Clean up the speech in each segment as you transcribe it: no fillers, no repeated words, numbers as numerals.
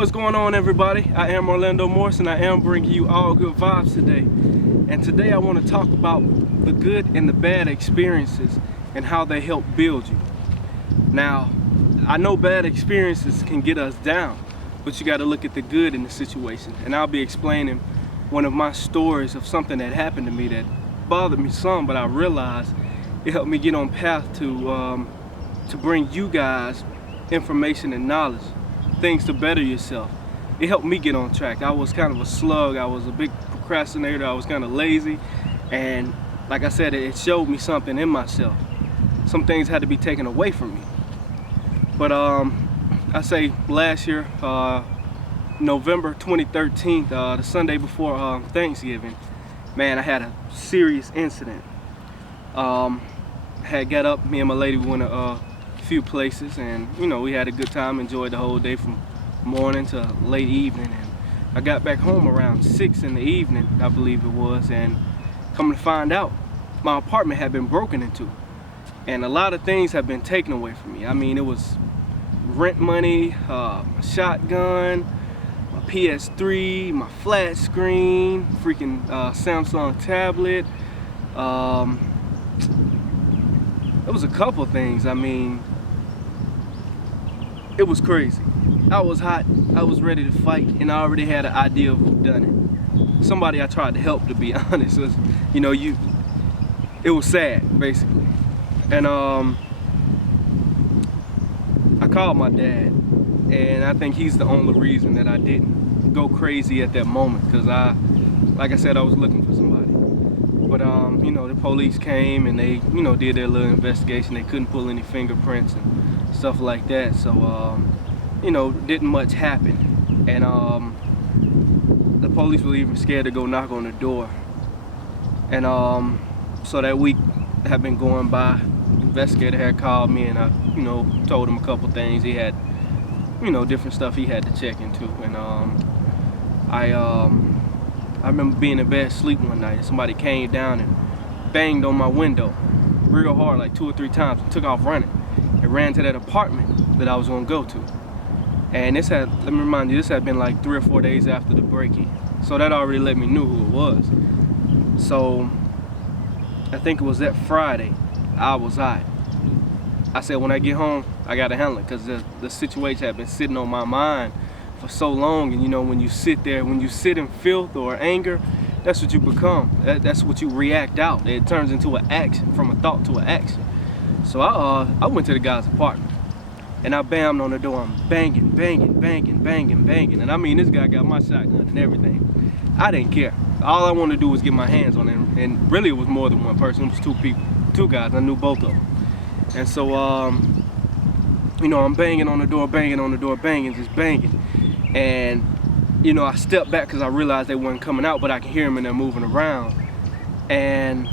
What's going on, everybody? I am Orlando Morse, and I am bringing you all good vibes today. And today I want to talk about the good and the bad experiences and how they help build you. Now, I know bad experiences can get us down, but you got to look at the good in the situation. And I'll be explaining one of my stories of something that happened to me that bothered me some, but I realized it helped me get on path to bring you guys information and knowledge, things to better yourself. It helped me get on track. I was kind of a slug. I was a big procrastinator. I was kind of lazy, and like I said, it showed me something in myself. Some things had to be taken away from me. But I say last year, November 2013, the Sunday before Thanksgiving, man, I had a serious incident. Had got up, me and my lady went a few places, and we had a good time, enjoyed the whole day from morning to late evening. And I got back home around 6 in the evening, I believe it was, and come to find out, my apartment had been broken into, and a lot of things had been taken away from me. I mean, it was rent money, my shotgun, my PS3, my flat screen, freaking Samsung tablet. There was a couple things. I mean, it was crazy. I was hot, I was ready to fight, and I already had an idea of who done it. Somebody I tried to help, to be honest. It was sad, basically. And I called my dad, and I think he's the only reason that I didn't go crazy at that moment, because like I said, I was looking for somebody. But the police came and they did their little investigation. They couldn't pull any fingerprints and stuff like that, so didn't much happen. And the police were even scared to go knock on the door. And so that week had been going by. The investigator had called me, and I told him a couple things. He had different stuff he had to check into. And I remember being in bed asleep one night, and somebody came down and banged on my window real hard, like 2 or 3 times, and took off running and ran to that apartment that I was gonna go to. And let me remind you, this had been like 3 or 4 days after the break-in. So that already let me know who it was. So I think it was that Friday, I was hot. I said, when I get home, I gotta handle it, because the situation had been sitting on my mind for so long. And when you sit there, when you sit in filth or anger, that's what you become. That's what you react out. It turns into an action, from a thought to an action. So I went to the guy's apartment, and I bammed on the door. I'm banging, banging, banging, banging, banging. And I mean, this guy got my shotgun and everything. I didn't care. All I wanted to do was get my hands on him. And really, it was more than one person. It was 2 people, 2 guys. I knew both of them. And so, I'm banging on the door, banging, just banging. And I stepped back because I realized they weren't coming out, but I could hear them and they're moving around. And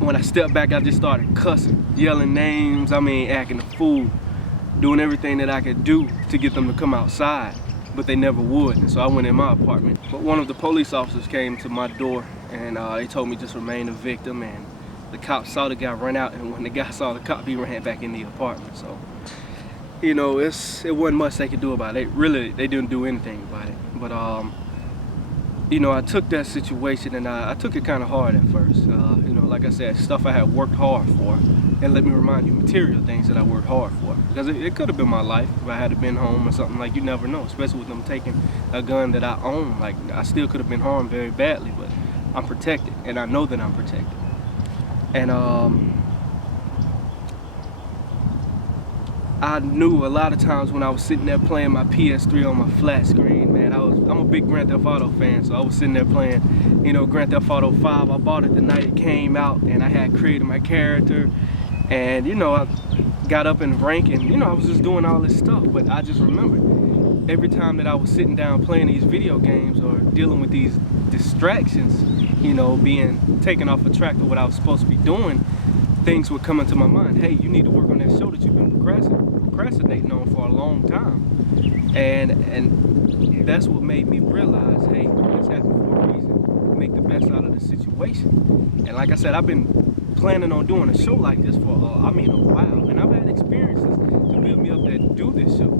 when I stepped back, I just started cussing, yelling names, acting a fool, doing everything that I could do to get them to come outside, but they never would. And so I went in my apartment. But one of the police officers came to my door, and they told me just remain a victim. And the cop saw the guy run out, and when the guy saw the cop, he ran back in the apartment. So it wasn't much they could do about it. They didn't do anything about it. But I took that situation, and I took it kind of hard at first. Like I said, stuff I had worked hard for. And let me remind you, material things that I worked hard for. Because it could have been my life if I had been home or something. Like, you never know, especially with them taking a gun that I own. Like, I still could have been harmed very badly, but I'm protected, and I know that I'm protected. And I knew a lot of times when I was sitting there playing my PS3 on my flat screen, man, I'm a big Grand Theft Auto fan, so I was sitting there playing, Grand Theft Auto 5. I bought it the night it came out, and I had created my character, and I got up in rank, and I was just doing all this stuff. But I just remembered every time that I was sitting down playing these video games or dealing with these distractions, being taken off a track of what I was supposed to be doing, things would come into my mind. Hey, you need to work on that show that you've been procrastinating on for a long time. And that's what made me realize, hey, this happened for a reason. Make the best out of the situation. And like I said, I've been planning on doing a show like this for a while, and I've had experiences to build me up to do this show.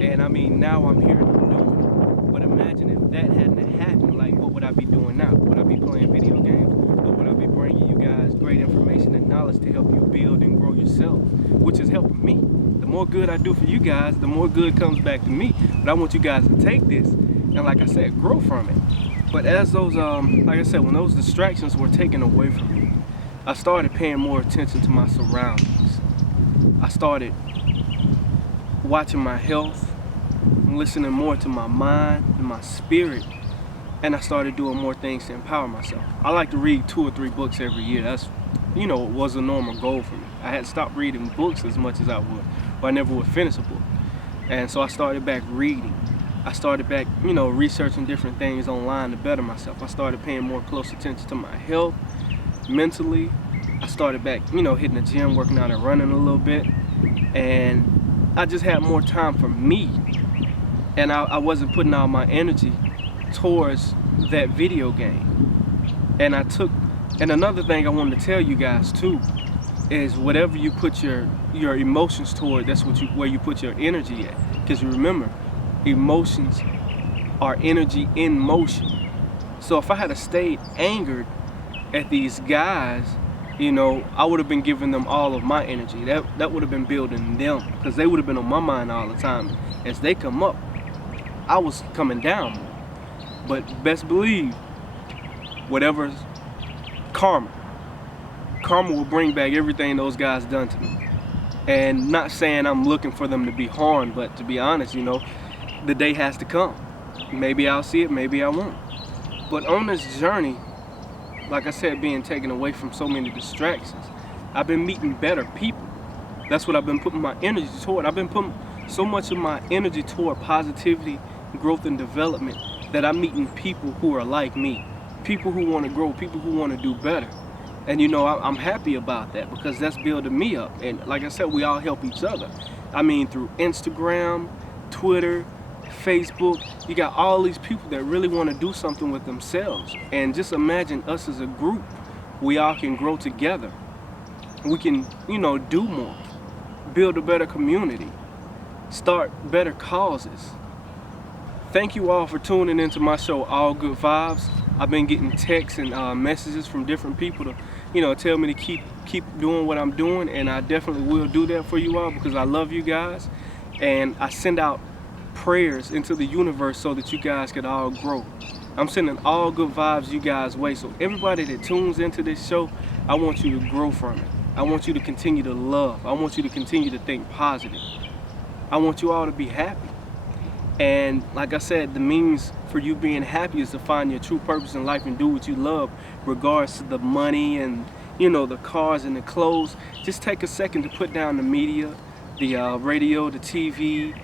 And I mean, now I'm here and I'm doing it. But imagine if that hadn't happened, like what would I be doing now? Would I be playing video games? Or would I be bringing you guys great information and knowledge to help you build and grow yourself, which is helping me. The more good I do for you guys, the more good comes back to me. But I want you guys to take this and, like I said, grow from it. But as those, like I said, when those distractions were taken away from me, I started paying more attention to my surroundings. I started watching my health, listening more to my mind and my spirit, and I started doing more things to empower myself. I like to read 2 or 3 books every year. That's, you know, was a normal goal for me. I had stopped reading books as much as I would, or I never would finish a book. And so I started back reading. I started back, you know, researching different things online to better myself. I started paying more close attention to my health, mentally. I started back, you know, hitting the gym, working out and running a little bit. And I just had more time for me. And I wasn't putting all my energy towards that video game. And another thing I wanted to tell you guys too, is whatever you put your emotions toward, that's where you put your energy at. Because remember, emotions are energy in motion. So if I had stayed angered at these guys, you know, I would have been giving them all of my energy. That would have been building them, because they would have been on my mind all the time. As they come up, I was coming down more. But best believe, whatever's karma will bring back everything those guys done to me. And not saying I'm looking for them to be harmed, but to be honest, you know, the day has to come. Maybe I'll see it, maybe I won't. But on this journey, like I said, being taken away from so many distractions, I've been meeting better people. That's what I've been putting my energy toward. I've been putting so much of my energy toward positivity, growth, and development that I'm meeting people who are like me. People who want to grow, people who want to do better. And you know, I'm happy about that, because that's building me up. And like I said, we all help each other. I mean, through Instagram, Twitter, Facebook, you got all these people that really want to do something with themselves. And just imagine us as a group, we all can grow together. We can, you know, do more, build a better community, start better causes. Thank you all for tuning into my show, All Good Vibes. I've been getting texts and messages from different people to, you know, tell me to keep doing what I'm doing, and I definitely will do that for you all, because I love you guys, and I send out prayers into the universe so that you guys can all grow. I'm sending all good vibes you guys' way. So everybody that tunes into this show, I want you to grow from it. I want you to continue to love. I want you to continue to think positive. I want you all to be happy. And like I said, the means for you being happy is to find your true purpose in life and do what you love, regardless to the money and, you know, the cars and the clothes. Just take a second to put down the media, the radio, the TV,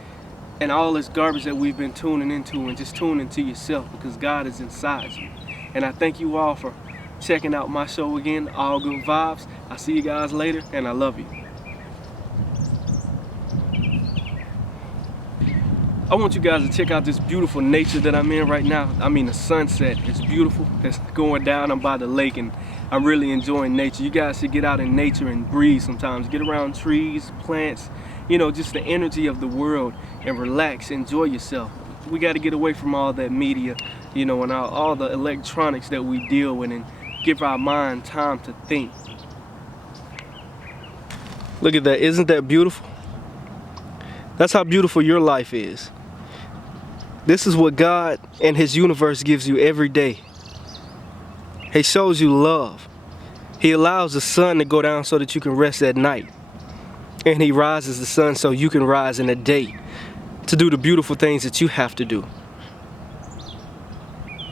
and all this garbage that we've been tuning into, and just tune into yourself, because God is inside you. And I thank you all for checking out my show again, All Good Vibes. I'll see you guys later, and I love you. I want you guys to check out this beautiful nature that I'm in right now. I mean, the sunset is beautiful. It's going down. I'm by the lake, and I'm really enjoying nature. You guys should get out in nature and breathe sometimes. Get around trees, plants, you know, just the energy of the world, and relax, enjoy yourself. We got to get away from all that media, you know, and all the electronics that we deal with, and give our mind time to think. Look at that. Isn't that beautiful? That's how beautiful your life is. This is what God and His universe gives you every day. He shows you love. He allows the sun to go down so that you can rest at night. And He rises the sun so you can rise in the day to do the beautiful things that you have to do.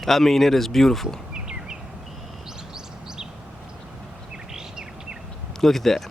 I mean, it is beautiful. Look at that.